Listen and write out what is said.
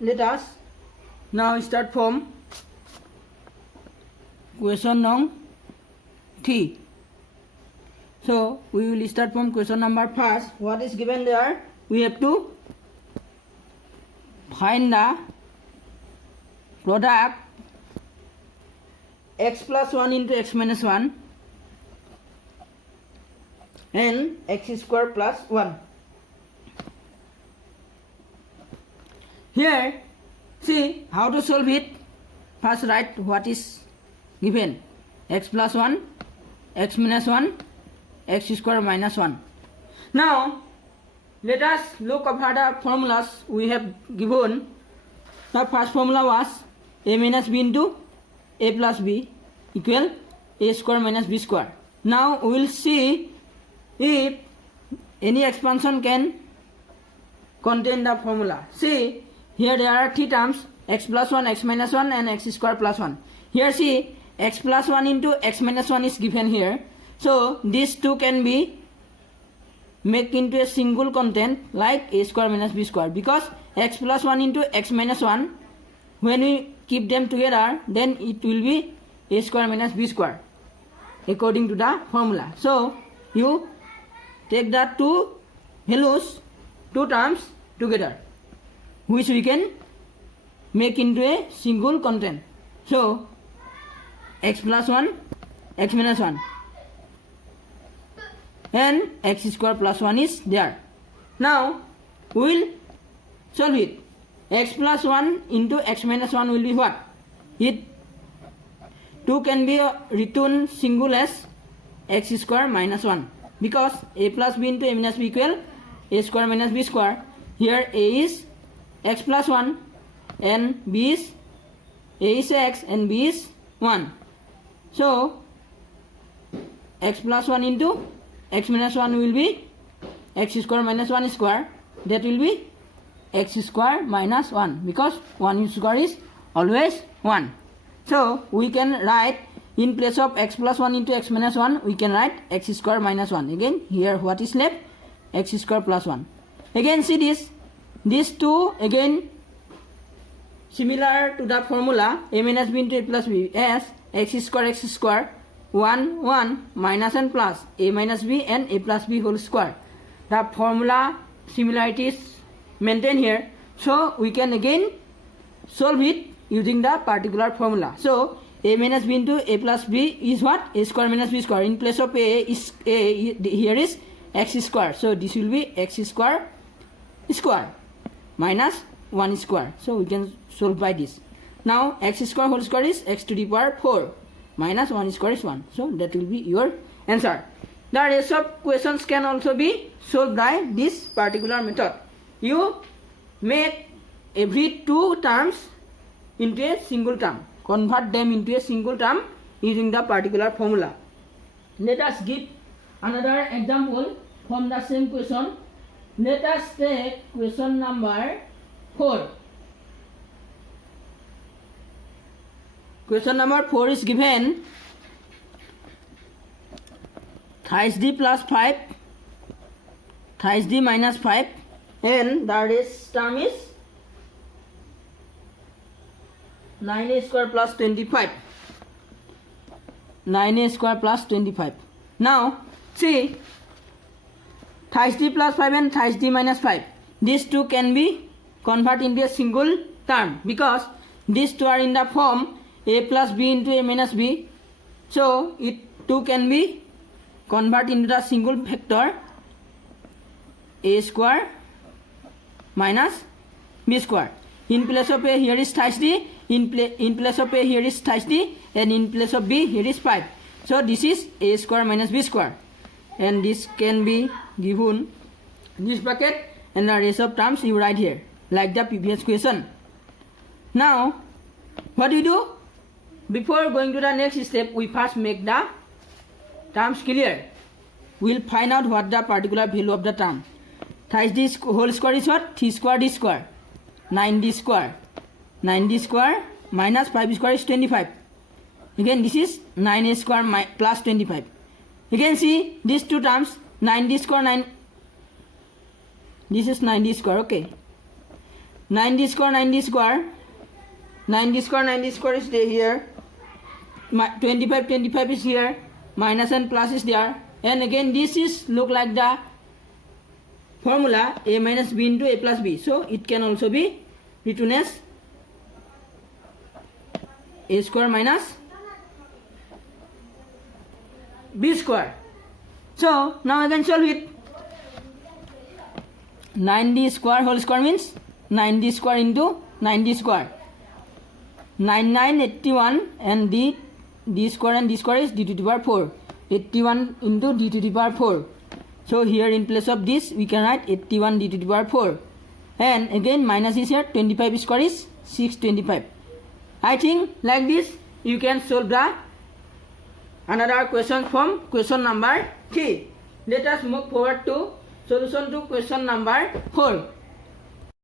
let us now start from question number 3. So we will start from question number first. What is given there? We have to find the product x plus 1 into x minus 1 and x square plus 1. Here, see how to solve it. First write what is given. X plus 1, x minus 1, x square minus 1. Now, let us look over the formulas we have given. The first formula was a minus b into a plus b equal a square minus b square. Now, we will see if any expansion can contain the formula. See, here there are three terms, x plus 1, x minus 1 and x square plus 1. Here see, x plus 1 into x minus 1 is given here. So, these two can be made into a single content like a square minus b square, because x plus 1 into x minus 1, when we keep them together, then it will be a square minus b square according to the formula. So, you take the two values, two terms together, which we can make into a single content. So, x plus 1, x minus 1 and x square plus 1 is there. Now, we will solve it. X plus 1 into x minus 1 will be what? It 2 can be written single as x square minus 1, because a plus b into a minus b equal a square minus b square. Here a is x plus 1 and b is a is x and b is 1. So, x plus 1 into x minus 1 will be x square minus 1 square. That will be x square minus 1, because 1 square is always 1. So, we can write in place of x plus 1 into x minus 1, we can write x square minus 1. Again, here what is left? X square plus 1. Again, see this. These two again similar to the formula a minus b into a plus b as x square 1 1 minus and plus a minus b and a plus b whole square. The formula similarity is maintained here, so we can again solve it using the particular formula. So, a minus b into a plus b is what? A square minus b square. In place of a is a, here is x square. So, this will be x square minus 1 square. So, we can solve by this. Now, x square whole square is x to the power 4 minus 1 square is 1. So, that will be your answer. The rest of questions can also be solved by this particular method. You make every two terms into a single term. Convert them into a single term using the particular formula. Let us give another example from the same question. Let us take question number 4. Question number 4 is given thrice d plus 5, thrice d minus 5 and the rest term is 9a square plus 25. 9a square plus 25. Now, see, thrice d plus 5 and thrice d minus 5. These two can be converted into a single term, because these two are in the form a plus b into a minus b. So, it two can be converted into the single vector a square minus b square. In place of a here is thrice d, in place of a here is thrice d, and in place of b here is 5. So, this is a square minus b square, and this can be given this bracket, and the rest of terms you write here like the previous question. Now, what do you do? Before going to the next step, we first make the terms clear. We will find out what the particular value of the term. Thrice d whole square is what? 3 square d square. 9d square. 9d square minus 5 square is 25. Again, this is 9a square plus 25. Again, see these two terms, 9d square 9. This is 9d square, okay. 9d square 9d square 9d square 9d square is there here. 25 is here, minus and plus is there, and again this is look like the formula a minus b into a plus b, so it can also be written as a square minus b square. So now I can solve it. 9d square whole square means 9d square into 9d square, 9981, and d square and d square is d to the power 4, 81 into d to the power 4. So here in place of this we can write 81 d to the power 4, and again minus is here, 25 square is 625. I think like this you can solve the another question from question number 3. Let us move forward to solution to question number 4.